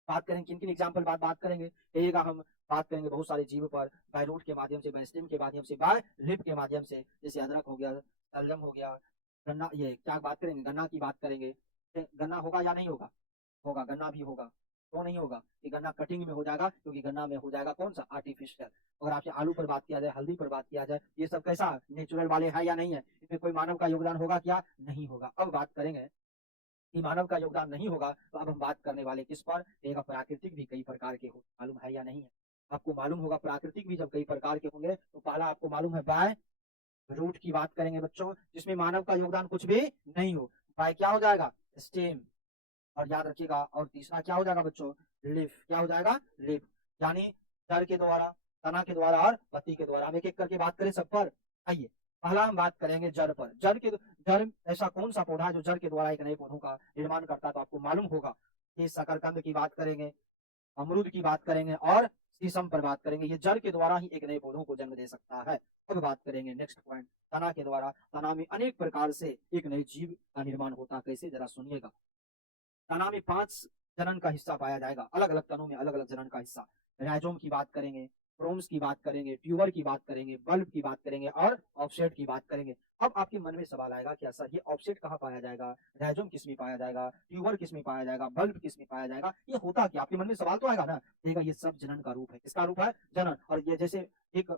बात करेंगे, किन किन एग्जाम्पल बात करेंगे, कहिएगा हम बात करेंगे बहुत सारे जीव पर, बाय रूट के माध्यम से, बाय स्टेम के माध्यम से, बाय लिप के माध्यम से, जैसे अदरक हो गया, शलजम हो गया, गन्ना, ये क्या बात करेंगे, गन्ना की बात करेंगे। गन्ना होगा या नहीं होगा, होगा, गन्ना भी होगा। क्यों नहीं होगा, कि गन्ना कटिंग में हो जाएगा, क्योंकि गन्ना में हो जाएगा कौन सा, आर्टिफिशियल। अगर आपसे आलू पर बात किया जाए, हल्दी पर बात किया जाए, ये सब कैसा नेचुरल वाले है या नहीं है, इसमें कोई मानव का योगदान होगा क्या, नहीं होगा। अब बात करेंगे कि मानव का योगदान नहीं होगा, तो अब हम बात करने वाले किस पर, एक प्राकृतिक भी कई प्रकार के हो, मालूम है या नहीं है, आपको मालूम होगा प्राकृतिक भी जब कई प्रकार के होंगे। तो पहला आपको मालूम है बाय रूट की बात करेंगे बच्चों, जिसमें मानव का योगदान कुछ भी नहीं हो। बाय क्या हो जाएगा, स्टेम, और याद रखिएगा, और तीसरा क्या हो जाएगा बच्चों, लीफ, क्या हो जाएगा, लीफ, यानी जड़ के द्वारा, तना के द्वारा और पत्ती के द्वारा। हम एक एक करके बात करें सब पर। आइए पहला हम बात करेंगे जड़ पर। जड़ ऐसा कौन सा पौधा है जो जड़ के द्वारा एक नए पौधों का निर्माण करता है, तो आपको मालूम होगा कि शकरकंद की बात करेंगे, अमरूद की बात करेंगे और शीशम पर बात करेंगे। ये जड़ के द्वारा ही एक नए पौधों को जन्म दे सकता है। अब बात करेंगे नेक्स्ट पॉइंट, तना के द्वारा। तना में अनेक प्रकार से एक नए जीव का निर्माण होता है, कैसे जरा सुनिएगा। तना में 5 जनन का हिस्सा पाया जाएगा, अलग अलग तनों में अलग अलग जनन का हिस्सा। राइजोम की बात करेंगे, क्रोम्स की बात करेंगे, ट्यूबर की बात करेंगे, बल्ब की बात करेंगे और ऑफसेट की बात करेंगे। अब आपके मन में सवाल आएगा कि सर ये ऑफसेट कहाँ पाया जाएगा, राइजोम किस में पाया जाएगा, ट्यूबर किस में पाया जाएगा, बल्ब किस में पाया जाएगा, ये होता क्या, आपके मन में सवाल तो आएगा ना। देखिएगा ये सब जनन का रूप है। किसका रूप है, जनन। और ये जैसे एक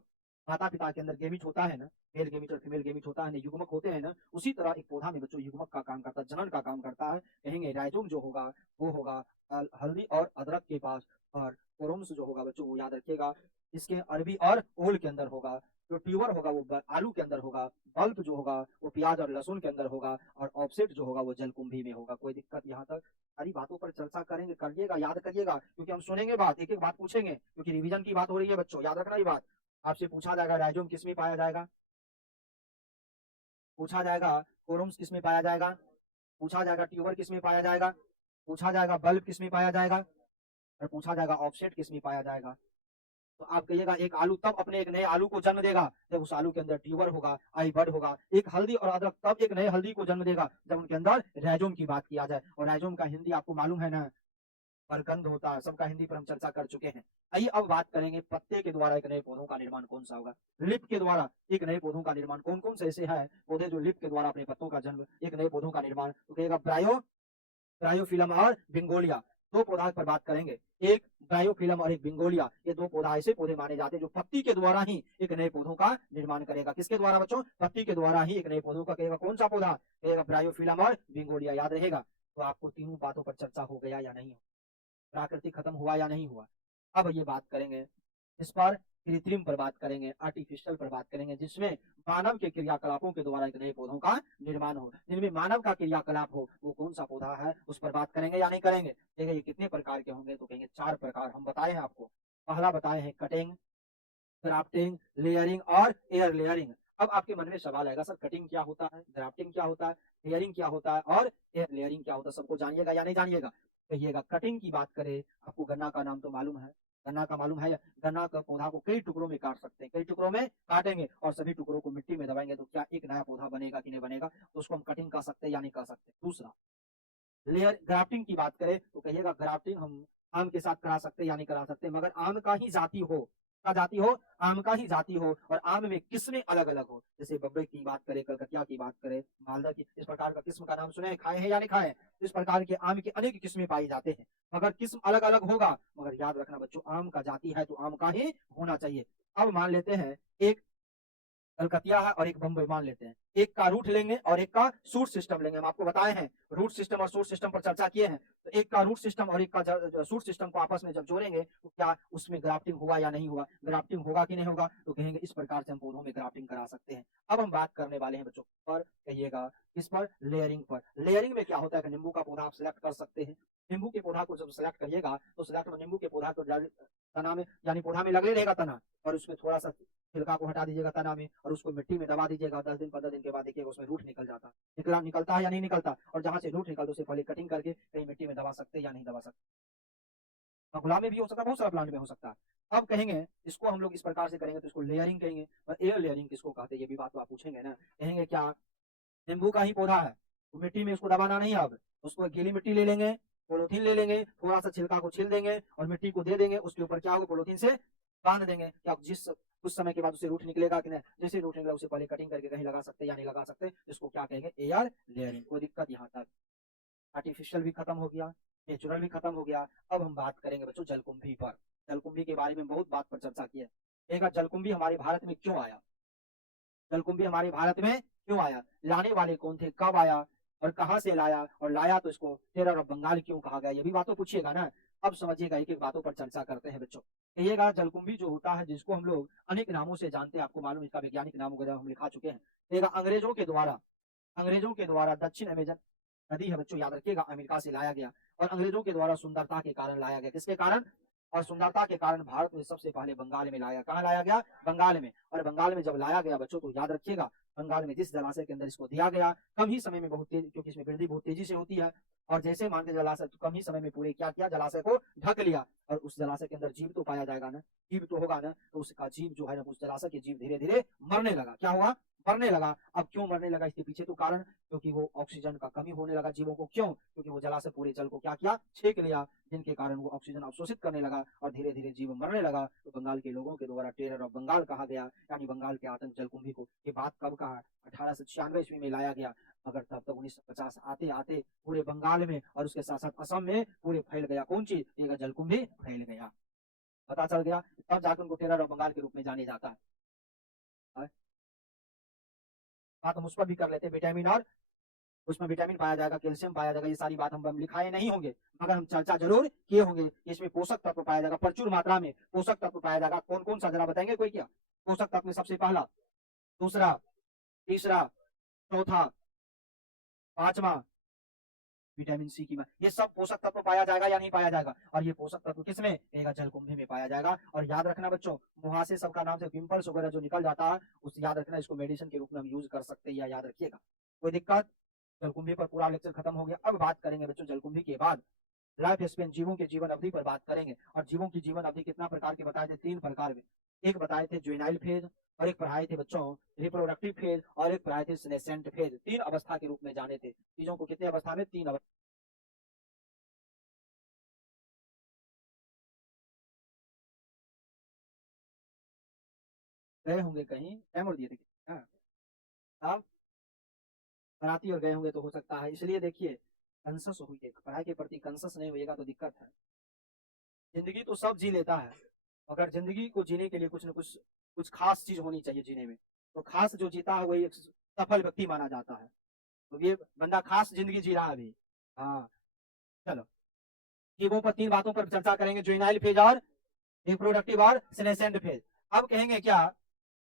माता पिता के अंदर गेमिट होता है ना, मेल गेमिट और फीमेल गेमिट होता है ना, युग्मक होते हैं ना, उसी तरह एक पौधा में बच्चों युग्मक का काम करता है, जनन का काम करता है। कहेंगे राइजोम जो होगा वो होगा हल्दी और अदरक के पास, और कोरोम्स जो होगा बच्चों वो याद रखिएगा इसके अरबी और ओल के अंदर होगा। जो ट्यूबर होगा वो आलू के अंदर होगा, बल्ब जो होगा वो प्याज और लहसुन के अंदर होगा, और ऑफसेट जो होगा वो जलकुंभी में होगा। कोई दिक्कत यहाँ तक, सारी बातों पर चर्चा करेंगे, करिएगा, याद करिएगा, क्योंकि हम सुनेंगे बात, एक एक बात पूछेंगे, क्योंकि रिवीजन की बात हो रही है बच्चों, याद रखना ये बात। आपसे पूछा जाएगा राइजोम किस में पाया जाएगा, पूछा जाएगा कोरोम्स किस में पाया जाएगा, पूछा जाएगा ट्यूबर किस में पाया जाएगा, पूछा जाएगा बल्ब किस में पाया जाएगा, और पूछा जाएगा ऑफसेट किस में पाया जाएगा। तो आप कहिएगा एक आलू तब अपने एक नए आलू को जन्म देगा जब उस आलू के अंदर ट्यूबर होगा, आई बड होगा। एक हल्दी और अदरक तब एक नए हल्दी को जन्म देगा जब उनके अंदर राइजोम की बात किया जाए। और राइजोम का हिंदी आपको मालूम है ना, परकंद होता है, सबका हिंदी पर हम चर्चा कर चुके हैं। आइए अब बात करेंगे पत्ते के द्वारा एक नए पौधों का निर्माण कौन सा होगा, लिप के द्वारा एक नए पौधों का निर्माण कौन कौन से ऐसे है पौधे जो लिप के द्वारा अपने पत्तों का जन्म, एक नए पौधों का निर्माण। तो कहेगा ब्रायोफिलम और बिंगोलिया, दो पौधा पर बात करेंगे, एक ब्रायोफिलम और एक बिंगोलिया। ये दो पौधा ऐसे पौधे माने जाते हैं जो पत्ती के द्वारा ही एक नए पौधों का निर्माण करेगा। किसके द्वारा बच्चों, पत्ती के द्वारा ही एक नए पौधों का। कहेगा कौन सा पौधा, कहेगा ब्रायोफिलम और बिंगोलिया, याद रहेगा। तो आपको तीनों बातों पर चर्चा हो गया या नहीं, प्राकृतिक खत्म हुआ या नहीं हुआ। अब ये बात करेंगे इस पर, कृत्रिम पर बात करेंगे, आर्टिफिशियल पर बात करेंगे, जिसमें मानव के क्रियाकलापों के द्वारा एक नए पौधों का निर्माण हो, जिनमें मानव का क्रियाकलाप हो, वो कौन सा पौधा है उस पर बात करेंगे या नहीं करेंगे। देखिए ये कितने प्रकार के होंगे, तो कहेंगे 4 प्रकार हम बताए हैं आपको। पहला बताए हैं कटिंग, ग्राफ्टिंग, लेयरिंग और एयर लेयरिंग। अब आपके मन में सवाल आएगा, सर कटिंग क्या होता है, ग्राफ्टिंग क्या होता है, लेयरिंग क्या होता है और एयर लेयरिंग क्या होता है, सबको जानिएगा या नहीं जानिएगा? कहिएगा। कटिंग की बात करें, आपको गन्ना का नाम तो मालूम है, गन्ना का मालूम है, गन्ना का पौधा को कई टुकड़ों में काट सकते हैं, कई टुकड़ों में काटेंगे और सभी टुकड़ों को मिट्टी में दबाएंगे तो क्या एक नया पौधा बनेगा कि नहीं बनेगा, तो उसको हम कटिंग कर सकते हैं या नहीं कर सकते। दूसरा, लेयर ग्राफ्टिंग की बात करें तो कहिएगा ग्राफ्टिंग हम आम के साथ करा सकते या नहीं करा सकते, मगर आम का ही जाति हो, का जाति हो, आम का ही जाति हो और आम में किस्में अलग अलग हो, जैसे बम्बई की बात करें, कलकतिया की बात करें, मालदा की, इस प्रकार का किस्म का नाम सुने हैं, खाए हैं या नहीं खाए हैं? इस प्रकार के आम के अनेक किस्में पाई जाते हैं, मगर किस्म अलग अलग होगा, मगर याद रखना बच्चों, आम का जाति है तो आम का ही होना चाहिए। अब मान लेते हैं एक कलकतिया है और एक बम्बई मान लेते हैं, एक का रूट लेंगे और एक का सूट सिस्टम लेंगे। हम आपको बताए हैं रूट सिस्टम और सूट सिस्टम पर चर्चा किए हैं, तो एक का रूट सिस्टम और एक का सूट सिस्टम को आपस में जब जोड़ेंगे तो क्या उसमें ग्राफ्टिंग हुआ या नहीं हुआ, ग्राफ्टिंग होगा कि नहीं होगा, तो कहेंगे इस प्रकार से हम पौधों में ग्राफ्टिंग करा सकते हैं। अब हम बात करने वाले हैं बच्चों पर, कहिएगा किस पर, लेयरिंग पर। लेयरिंग में क्या होता है कि नींबू का पौधा आप सिलेक्ट कर सकते हैं, नींबू के पौधा को जब सिलेक्ट करिएगा तो सिलेक्ट में नींबू के पौधा को तना में यानी पौधा में लगे रहेगा तना, और उसमें थोड़ा सा छिलका को हटा दीजिएगा तना में और उसको मिट्टी में दबा दीजिएगा, 10 दिन 15 दिन के बाद देखिएगा उसमें रूट निकल जाता है, निकलता है या नहीं निकलता, और जहां से रूट निकलता उसे पहले कटिंग करके कहीं मिट्टी में दबा सकते हैं या नहीं दबा सकते। और गुलाब में भी हो सकता है, बहुत सारा प्लांट में हो सकता है। अब कहेंगे इसको हम लोग इस प्रकार से करेंगे तो इसको लेयरिंग कहेंगे। और एयर लेयरिंग किसको कहते हैं, ये भी बात तो आप पूछेंगे ना, कहेंगे क्या नींबू का ही पौधा है तो मिट्टी में उसको दबाना नहीं, अब उसको गीली मिट्टी ले लेंगे, पोलोथीन ले लेंगे, थोड़ा सा छिलका को छील देंगे और मिट्टी को दे देंगे, उसके ऊपर क्या होगा, पोलोथीन से बांध देंगे, क्या जिस कुछ समय के बाद उसे रूट निकलेगा कि नहीं, जैसे रूट निकलेगा उसे पहले कटिंग करके कहीं लगा सकते या नहीं लगा सकते, इसको क्या कहेंगे, एयर लेयरिंग। कोई दिक्कत यहाँ तक? आर्टिफिशियल भी खत्म हो गया, नेचुरल भी खत्म हो गया। अब हम बात करेंगे बच्चों जलकुंभी पर। जलकुंभी के बारे में बहुत बात पर चर्चा की है, एक जलकुंभी हमारे भारत में क्यों आया, जलकुंभी हमारे भारत में क्यों आया, लाने वाले कौन थे, कब आया और कहां से लाया, और लाया तो इसको टेरर ऑफ बंगाल क्यों कहा गया, ये भी बातों पूछिएगा ना। अब समझिएगा, एक एक बातों पर चर्चा करते हैं बच्चों। कहिएगा जलकुंभी जो होता है, जिसको हम लोग अनेक नामों से जानते हैं, आपको मालूम इसका वैज्ञानिक नाम वगैरह हम लिखा चुके हैं। कहिएगा अंग्रेजों के द्वारा दक्षिण अमेजन नदी है बच्चों, याद रखिएगा, अमेरिका से लाया गया और अंग्रेजों के द्वारा सुंदरता के कारण लाया गया। किसके कारण? और सुंदरता के कारण भारत में सबसे पहले बंगाल में लाया। कहाँ लाया गया? बंगाल में। और बंगाल में जब लाया गया बच्चों तो याद रखिएगा, बंगाल में जिस जलाशय के अंदर इसको दिया गया, कम ही समय में बहुत तेज, क्योंकि इसमें वृद्धि बहुत तेजी से होती है, और जैसे मान के जलाशय तो कम ही समय में पूरे क्या किया, जलाशय को ढक लिया। और उस जलाशय के अंदर जीव तो पाया जाएगा ना, जीव तो होगा ना, तो उसका जीव जो है ना, उस जलाशय के जीव धीरे धीरे मरने लगा। क्या हुआ? मरने लगा। अब क्यों मरने लगा, इसके पीछे तो कारण, क्योंकि वो ऑक्सीजन का कमी होने लगा जीवों को। क्यों? क्योंकि वो जलाशय पूरे जल को क्या किया, छेक लिया, जिनके कारण वो ऑक्सीजन अवशोषित करने लगा और धीरे धीरे जीव मरने लगा। तो बंगाल के लोगों के द्वारा टेरर ऑफ बंगाल कहा गया, यानी बंगाल के आतंक जलकुंभी को। ये बात कब कहा? 1896 ईस्वी में लाया गया, मगर तब तक 1950 आते आते पूरे बंगाल में और उसके साथ साथ असम में पूरे फैल गया। कौन चीज? ये जलकुंभी फैल गया, पता चल गया, तब जाकर उनको टेरर ऑफ बंगाल के रूप में जाने जाता है। बात हम उस पर भी कर लेते हैं, विटामिन, और उसमें विटामिन पाया जाएगा, कैल्शियम पाया जाएगा, ये सारी बात हम लिखाए नहीं होंगे, मगर हम चर्चा जरूर किए होंगे। इसमें पोषक तत्व पाया जाएगा, प्रचुर मात्रा में पोषक तत्व पाया जाएगा। कौन कौन सा जरा बताएंगे कोई? क्या पोषक तत्व में सबसे पहला, दूसरा, तीसरा, चौथा, पांचवा, विटामिन सी की, ये सब पोषक तत्व पाया जाएगा या नहीं पाया जाएगा? और ये पोषक तत्व किसमें? जलकुंभी में पाया जाएगा। और याद रखना बच्चों, मुहासे सबका नाम से पिंपल्स वगैरह जो निकल जाता है, उस याद रखना, इसको मेडिसिन के रूप में हम यूज कर सकते हैं, या याद रखिएगा। कोई दिक्कत? जलकुंभी पर पूरा लेक्चर खत्म हो गया। अब बात करेंगे बच्चों जलकुंभी के बाद लाइफ स्पेन, जीवों के जीवन अवधि पर बात करेंगे। और जीवों की जीवन अवधि कितना प्रकार के बताए थे? 3 प्रकार में। एक बताए थे जुवेनाइल फेज, और एक पढ़ाए थे बच्चों रिप्रोडक्टिव फेज, और एक पढ़ाए थे सेनेसेंट फेज। 3 अवस्था के रूप में जाने थे चीजों को। कितने अवस्था में? 3 अवस्था। गए होंगे कहीं, टाइम और दिए थे। हाँ, अब बनाती और गए होंगे तो हो सकता है, इसलिए देखिए कंसस हुई, पढ़ाई के प्रति कंसस नहीं होएगा तो दिक्कत है। जिंदगी तो सब जी लेता है, मगर जिंदगी को जीने के लिए कुछ न कुछ कुछ खास चीज होनी चाहिए जीने में। तो खास जो जीता है वही एक सफल व्यक्ति माना जाता है। तो ये बंदा खास जिंदगी जी रहा है अभी। हाँ, चलो, जीवों पर 3 बातों पर चर्चा करेंगे, जुवेनाइल फेज और रिप्रोडक्टिव और सेनेसेंट फेज। अब कहेंगे क्या,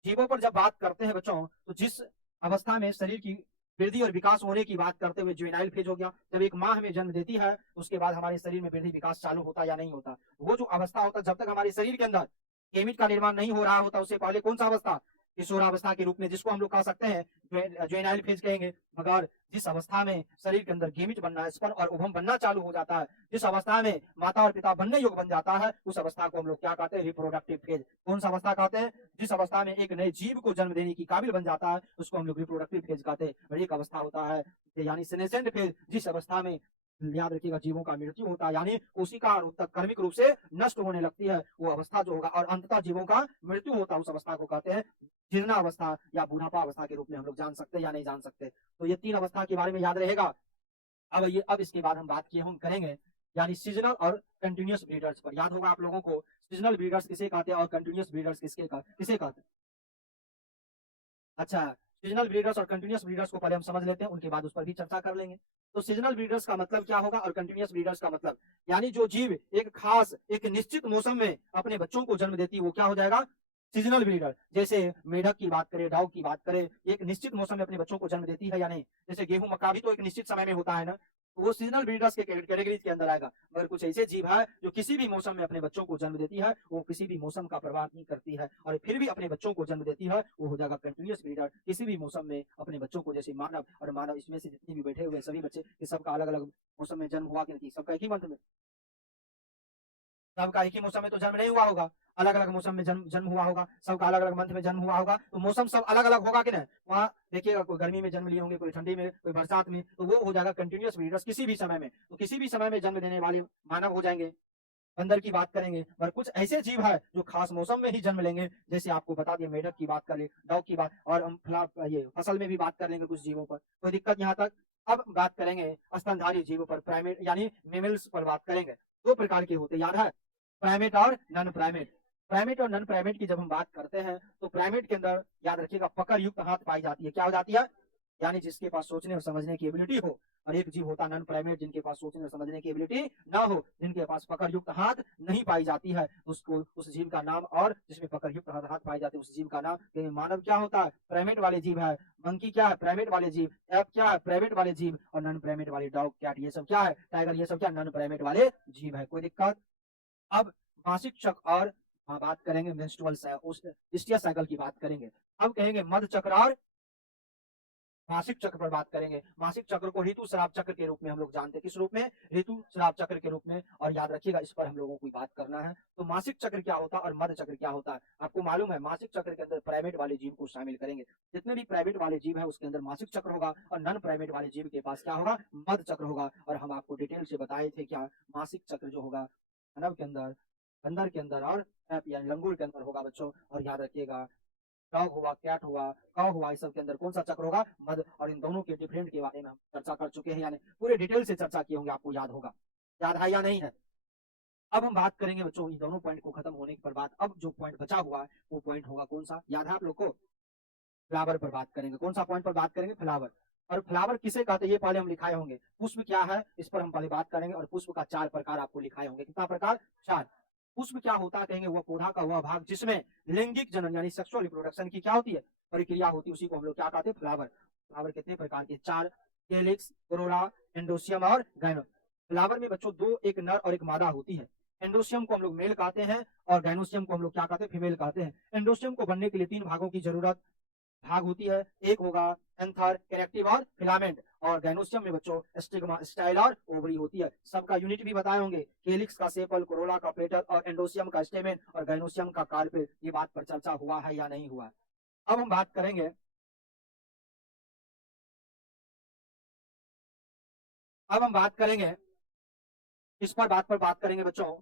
जीवों पर जब बात करते हैं बच्चों, तो जिस अवस्था में शरीर की वृद्धि और विकास होने की बात करते हुए जुवेनाइल फेज हो गया। जब एक माँ हमें जन्म देती है उसके बाद हमारे शरीर में वृद्धि विकास चालू होता या नहीं होता, वो जो अवस्था होता जब तक हमारे शरीर के अंदर गेमिट का निर्माण नहीं हो रहा होता उससे पहले कौन सा अवस्था, किशोरावस्था के रूप में, जिसको हम लोग कह सकते हैं जुवेनाइल फेज कहेंगे। मगर जिस अवस्था में शरीर के अंदर गेमिट बनना, स्पर्म और ओवम बनना चालू हो जाता है, जिस अवस्था में माता और पिता बनने योग्य बन जाता है, उस अवस्था को हम लोग क्या कहते हैं, रिप्रोडक्टिव फेज। कौन सा अवस्था कहते हैं, जिस अवस्था में एक नए जीव को जन्म देने की काबिल बन जाता है उसको हम लोग रिप्रोडक्टिव फेज कहते हैं। और एक अवस्था होता है यानी सेनेसेंट फेज, जिस अवस्था में याद रखिएगा जीवों का मृत्यु होता है, यानी कोशिका कर्मिक रूप से नष्ट होने लगती है, वो अवस्था जो होगा, और अंततः जीवों का मृत्यु होता है, उस अवस्था को कहते हैं जीर्णा अवस्था या बुढ़ापा अवस्था के रूप में हम लोग जान सकते हैं या नहीं जान सकते। तो ये 3 अवस्था के बारे में याद रहेगा। अब इसके बाद हम बात किए हम करेंगे यानी सीजनल और कंटिन्यूअस ब्रीडर्स पर। याद होगा आप लोगों को सीजनल ब्रीडर्स किसे कहते हैं और कंटिन्यूअस ब्रीडर्स किसे कहते हैं। अच्छा, सीजनल ब्रीडर्स और कंटिन्यूअस ब्रीडर्स को पहले हम समझ लेते हैं, उनके बाद उस पर भी चर्चा कर लेंगे। तो सीजनल ब्रीडर्स का मतलब क्या होगा और कंटिन्यूअस ब्रीडर्स का मतलब, यानी जो जीव एक खास एक निश्चित मौसम में अपने बच्चों को जन्म देती है वो क्या हो जाएगा, सीजनल ब्रीडर। जैसे मेढक की बात करें, डाउ की बात करें, एक निश्चित मौसम में अपने बच्चों को जन्म देती है या नहीं। जैसे गेहूं मक्का भी तो एक निश्चित समय में होता है ना, तो वो सीजनल ब्रीडर्स के कैटेगरी के अंदर आएगा। मगर कुछ ऐसे जीव है जो किसी भी मौसम में अपने बच्चों को जन्म देती है, वो किसी भी मौसम का प्रभाव नहीं करती है और फिर भी अपने बच्चों को जन्म देती है, वो हो जाएगा कंटिन्यूअस ब्रीडर। किसी भी मौसम में अपने बच्चों को, जैसे मानव और मानव इसमें से जितने भी बैठे हुए सभी बच्चे, सबका अलग अलग मौसम में जन्म हुआ कि नहीं, सबका एक ही मंथ में, सबका एक ही मौसम में तो जन्म नहीं हुआ होगा, अलग अलग मौसम में जन्म जन्म हुआ होगा, सबका अलग अलग मंथ में जन्म हुआ होगा, तो मौसम सब अलग अलग होगा कि नहीं। वहाँ देखिएगा कोई गर्मी में जन्म लिए होंगे, कोई ठंडी में, कोई बरसात में, तो वो हो जाएगा कंटिन्यूअस ब्रीडर्स किसी भी समय में। तो किसी भी समय में जन्म देने वाले मानव हो जाएंगे। बंदर की बात करेंगे, पर कुछ ऐसे जीव है जो खास मौसम में ही जन्म लेंगे, जैसे आपको बता दिए मेढक की बात कर ले, डॉग की बात, और हम ये फसल में भी बात कर लेंगे कुछ जीवों पर, कोई दिक्कत यहाँ तक। अब बात करेंगे स्तनधारी जीवों पर, प्राइमेट यानी मेमल्स पर बात करेंगे। 2 प्रकार के होते याद है, प्राइमेट और नॉन प्राइमेट। प्राइमेट और नॉन प्राइमेट की जब हम बात करते हैं तो प्राइमेट के अंदर याद रखिएगा पकड़ युक्त हाथ पाई जाती है। क्या हो जाती है, यानी जिसके पास सोचने और समझने की एबिलिटी हो। और एक जीव होता है नॉन प्राइमेट, जिनके पास सोचने और समझने की एबिलिटी ना हो, जिनके पास पकड़ युक्त हाथ नहीं पाई जाती है, उसको उस जीव का नाम, और जिसमें पकड़ युक्त हाथ पाई जाती है उस जीव का नाम। मानव क्या होता है, प्राइमेट वाले जीव है। मंकी क्या है, प्राइमेट वाले जीव। एप क्या है, प्राइमेट वाले जीव। और नॉन प्राइमेट वाले डॉग, कैट, ये सब क्या है, टाइगर, ये सब क्या नॉन प्राइमेट वाले जीव है। कोई दिक्कत। अब मासिक चक्र और बात करेंगे मेंस्ट्रुअल साइकिल की बात करेंगे। अब कहेंगे मध्य चक्र और मासिक चक्र पर बात करेंगे। मासिक चक्र को ऋतु श्राव चक्र के रूप में हम लोग जानते हैं। किस रूप में, ऋतु श्राव चक्र के रूप में। और याद रखिएगा इस पर हम लोगों को बात करना है। तो मासिक चक्र क्या होता है और मध्य चक्र क्या होता है, आपको मालूम है। मासिक चक्र के अंदर प्राइवेट वाले जीव को शामिल करेंगे। जितने भी प्राइवेट वाले जीव है उसके अंदर मासिक चक्र होगा, और नॉन प्राइवेट वाले जीव के पास क्या होगा, मध्य चक्र होगा। और हम आपको डिटेल से बताए थे क्या, मासिक चक्र जो होगा मानव के अंदर, बंदर के अंदर और यानी लंगूर के अंदर होगा बच्चों। और याद रखिएगा डॉग हुआ, कैट हुआ, काऊ हुआ, इस सब के अंदर कौन सा चक्र होगा, मध्य। और इन दोनों के डिफरेंट के बारे में हम चर्चा कर चुके हैं, यानी पूरे डिटेल से चर्चा किए होंगे, आपको याद होगा। याद है या नहीं है। अब हम बात करेंगे बच्चों इन दोनों पॉइंट को खत्म होने के बाद, अब जो पॉइंट बचा हुआ है वो पॉइंट होगा कौन सा, याद है आप लोग को, फ्लावर पर बात करेंगे। कौन सा पॉइंट पर बात करेंगे, फ्लावर। और फ्लावर किसे कहते हैं ये पहले हम लिखाए होंगे। पुष्प क्या है इस पर हम पहले बात करेंगे, और पुष्प का 4 प्रकार आपको लिखाए होंगे। कितना प्रकार, 4। पुष्प क्या होता है कहेंगे, वह पौधा का वह भाग जिसमें लैंगिक जनन यानी सेक्सुअल रिप्रोडक्शन की क्या होती है, प्रक्रिया होती है, उसी को हम लोग क्या कहते हैं, फ्लावर। फ्लावर कितने प्रकार के, 4, कैलिक्स, कोरोला, एंडोसियम और गाइनोस। फ्लावर में बच्चों 2, एक नर और एक मादा होती है। एंडोसियम को हम लोग मेल कहते हैं और गाइनोसियम को हम लोग क्या कहते हैं, फीमेल कहते हैं। एंडोसियम को बनने के लिए 3 भागों की जरूरत भाग होती है। एक होगा एंथर, कनेक्टिव और फिलामेंट। और गाइनोसियम में बच्चों स्टिग्मा, स्टाइल और ओवरी होती है। सबका यूनिट भी बताए होंगे, केलिक्स का सेपल, कोरोला का पेटल, और एंडोसियम का स्टेमेन, और गाइनोसियम का कार्पेल। ये बात पर चर्चा हुआ है या नहीं हुआ। अब हम बात करेंगे, अब हम बात करेंगे किस पर बात करेंगे बच्चों,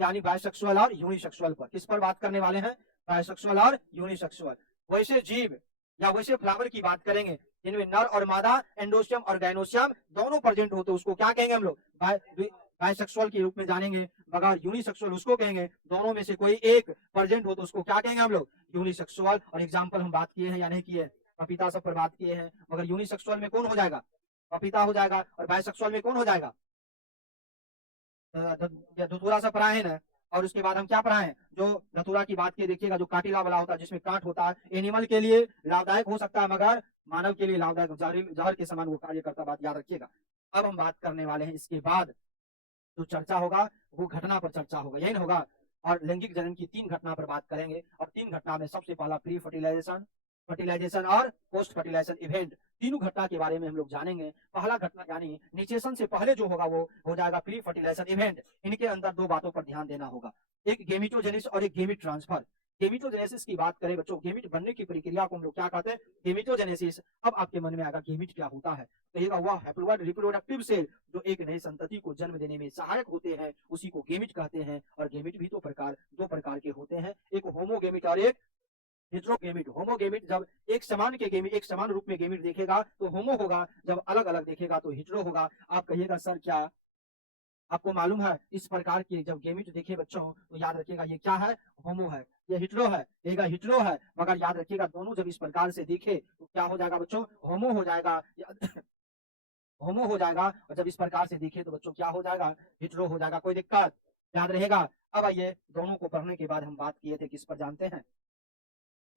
यानी बायसेक्सुअल और यूनिसेक्सुअल पर। किस पर बात करने वाले हैं, बायसेक्सुअल और यूनिसेक्सुअल। वैसे जीव या वैसे फ्लावर की बात करेंगे जिनमें नर और मादा, एंडोसियम और गाइनोसियम दोनों प्रेजेंट होते, उसको क्या कहेंगे हम लोग, बायसेक्सुअल के रूप में जानेंगे। मगर यूनिसेक्सुअल उसको कहेंगे दोनों में से कोई एक प्रेजेंट हो तो उसको क्या कहेंगे हम लोग, यूनिसेक्सुअल। और एग्जाम्पल हम बात किए हैं या नहीं किए, पपीता सब पर बात किए हैं। मगर यूनिसेक्सुअल में कौन हो जाएगा, पपीता हो जाएगा। और बायसेक्सुअल में कौन हो जाएगा, धतूरा सब पढ़ाए ना। और उसके बाद हम क्या पढ़ाए, जो धतूरा की बात की देखिएगा, जो काटिला वाला होता है जिसमें कांट होता है, एनिमल के लिए लाभदायक हो सकता है मगर मानव के लिए लाभदायक जहर के समान वो कार्य करता, बात याद रखिएगा। अब हम बात करने वाले हैं इसके बाद जो चर्चा होगा वो घटना पर चर्चा होगा, यही ना होगा। और लैंगिक जनन की 3 घटना पर बात करेंगे, और 3 घटना में सबसे पहला प्री फर्टिलाइजेशन, फर्टिलाइजेशन और पोस्ट फर्टिलाइजेशन इवेंट, तीनों घटना के बारे में हम लोग जानेंगे। पहला घटना यानी निषेचन से पहले जो होगा वो हो जाएगा प्री फर्टिलाइजेशन इवेंट। इनके अंदर 2 बातों पर ध्यान देना होगा, एक गेमिटोजेनेसिस और एक गेमिट ट्रांसफर। गेमिटोजेनेसिस की बात करें बच्चों, गेमिट बनने की प्रक्रिया को हम लोग क्या कहते हैं, गेमिटोजेनेसिस। अब आपके मन में आएगा गेमिट क्या होता है, कहिएगा वह हैप्लॉइड रिप्रोडक्टिव सेल जो एक नई संतति को जन्म देने में सहायक होते हैं, उसी को गेमिट कहते हैं। और गेमिट भी दो प्रकार के होते हैं, एक होमोगेमिट और एक हेटेरोगेमिट। होमोगेमिट जब एक समान के गेमिट, एक समान रूप में गेमिट देखेगा तो होमो होगा, जब अलग अलग देखेगा तो हेटेरो होगा। आप कहिएगा सर क्या आपको मालूम है इस प्रकार के जब गेमिट देखे बच्चों तो याद रखिएगा ये क्या है, होमो है, ये हिट्रो है, कहेगा हिट्रो है। मगर याद रखिएगा दोनों जब इस प्रकार से दिखे तो क्या हो जाएगा बच्चों, होमो हो जाएगा होमो हो जाएगा। और जब इस प्रकार से दिखे तो बच्चों क्या हो जाएगा, हिट्रो हो जाएगा। कोई दिक्कत, याद रहेगा। अब आइए दोनों को पढ़ने के बाद हम बात किए थे किस पर जानते हैं,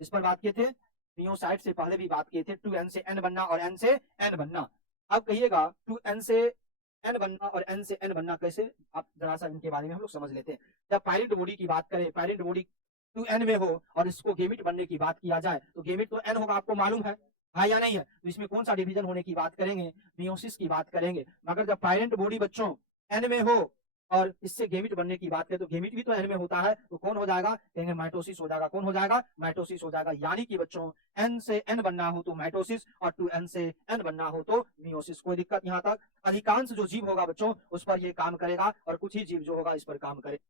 इस पर बात किए थे, मियोसाइट से पहले भी बात किए थे, 2n से n बनना और n से n बनना। अब कहिएगा 2n से n बनना और n से n बनना कैसे, आप जरा सा इनके बारे में हम लोग समझ लेते हैं। जब पैरेंट बॉडी की बात करें, पैरेंट बॉडी 2n में हो और इसको गेमिट बनने की बात किया जाए तो गेमिट तो n होगा, आपको मालूम है या नहीं है। तो इसमें कौन सा डिवीजन होने की बात करेंगे, मियोसिस की बात करेंगे। मगर जब पैरेंट बॉडी बच्चों n में हो और इससे गेमिट बनने की बात करें तो गेमिट भी तो n में होता है, तो कौन हो जाएगा, कहेंगे माइटोसिस हो जाएगा। कौन हो जाएगा, माइटोसिस हो जाएगा। यानी कि बच्चों n से n बनना हो तो माइटोसिस और 2n से n बनना हो तो मियोसिस। कोई दिक्कत यहाँ तक। अधिकांश जो जीव होगा बच्चों उस पर ये काम करेगा और कुछ ही जीव जो होगा इस पर काम करेगा।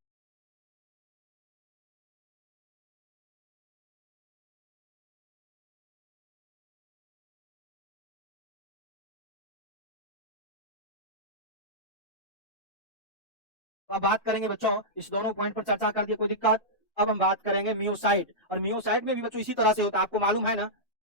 अब बात करेंगे बच्चों, इस दोनों पॉइंट पर चर्चा कर दिए, कोई दिक्कत। अब हम बात करेंगे मियोसाइट, और मियोसाइट में भी बच्चों इसी तरह से होता है, आपको मालूम है ना।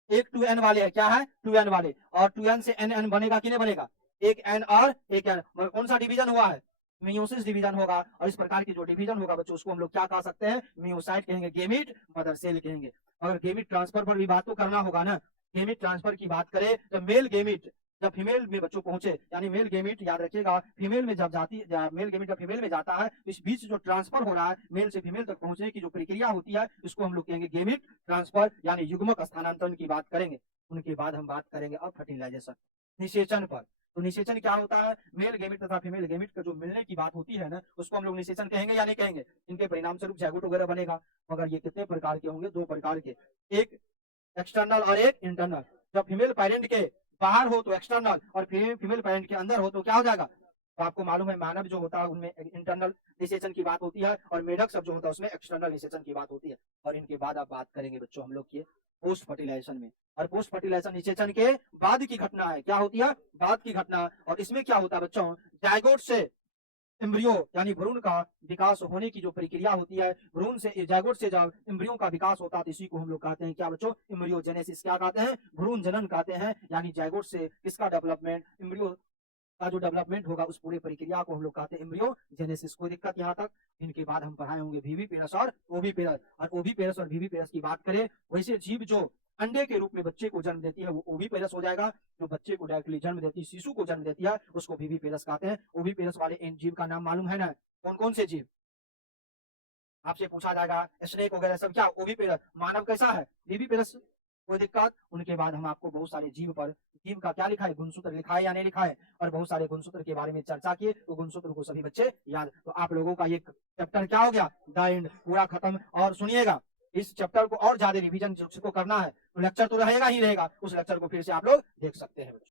एक 2n वाले है, क्या है 2n वाले, और 2n से n बनेगा कि नहीं बनेगा, एक n और एक n। कौन सा डिवीजन हुआ है, मियोसिस डिवीजन होगा। और इस प्रकार की जो डिवीजन होगा बच्चों उसको हम लोग क्या कह सकते हैं, मियोसाइट कहेंगे, गेमिट मदर सेल कहेंगे। अगर गेमिट ट्रांसफर पर भी बात तो करना होगा ना, गेमिट ट्रांसफर की बात करें तो मेल गेमिट जब फीमेल में बच्चों पहुंचे, यानी मेल गेमिट याद रखिएगा, फीमेल में जब जाती मेल गेमिट जब फीमेल में जाता है तो इस बीच जो ट्रांसफर हो रहा है मेल से फीमेल तक पहुंचने की जो प्रक्रिया होती है इसको हम लोग कहेंगे गेमिट ट्रांसफर, यानी युग्मक स्थानांतरण की बात करेंगे। उनके बाद हम बात करेंगे अब फर्टिलाइजेशन, निषेचन पर। तो निषेचन क्या होता है, मेल गेमिट तथा फीमेल गेमिट का जो मिलने की बात होती है ना उसको हम लोग निषेचन कहेंगे या नहीं कहेंगे। इनके परिणाम स्वरूप जैगोट वगैरह बनेगा। मगर ये कितने प्रकार के होंगे, 2 प्रकार के, एक एक्सटर्नल और एक इंटरनल। जब फीमेल पेरेंट के बाहर हो तो एक्सटर्नल, और फीमेल पेरेंट के अंदर हो तो क्या हो जाएगा। तो आपको मालूम है मानव जो होता है उनमें इंटरनल निषेचन की बात होती है और मेढक सब जो होता है उसमें एक्सटर्नल निषेचन की बात होती है। और इनके बाद आप बात करेंगे बच्चों हम लोग की पोस्ट फर्टिलाइजेशन में। और पोस्ट फर्टिलाइजेशन निषेचन के बाद की घटना है, क्या होती है, बाद की घटना। और इसमें क्या होता है बच्चों, जायगोट से एम्ब्रियो यानी भ्रूण का विकास होने की जो प्रक्रिया होती है, भ्रूण से जायगोट से जब एम्ब्रियो का विकास होता है तो इसी को हम लोग कहते हैं क्या बच्चों, एम्ब्रियोजेनेसिस। क्या कहते हैं, भ्रूण जनन कहते हैं। यानी जायगोट से किसका डेवलपमेंट, एम्ब्रियो का जो डेवलपमेंट होगा उस पूरी प्रक्रिया को हम लोग कहते हैं एम्ब्रियोजेनेसिस। कोई दिक्कत यहाँ तक। इनके बाद हम पढ़ाए होंगे वीवीपेरस और ओविपेरस। और ओविपेरस और वीवीपेरस की बात करें, वैसे जीव जो अंडे के रूप में बच्चे को जन्म देती है वो ओविपेरस हो जाएगा। जो बच्चे को डायरेक्टली जन्म देती है, शिशु को जन्म देती है, उसको वीवीपेरस कहते हैं। ओविपेरस वाले इन जीव का नाम मालूम है ना, कौन कौन से जीव, आपसे पूछा जाएगा, स्नेक वगैरह सब क्या ओविपेरस। मानव कैसा है, वीवीपेरस। कोई दिक्कत। उनके बाद हम आपको बहुत सारे जीव पर, जीव का क्या लिखा है, गुणसूत्र लिखा है या नहीं लिखा है, और बहुत सारे गुणसूत्र के बारे में चर्चा किए। तो गुणसूत्र को सभी बच्चे याद। तो आप लोगों का ये चैप्टर क्या हो गया, द एंड, पूरा खत्म। और सुनिएगा इस चैप्टर को और ज्यादा रिवीजन को करना है तो लेक्चर तो रहेगा ही रहेगा, उस लेक्चर को फिर से आप लोग देख सकते हैं।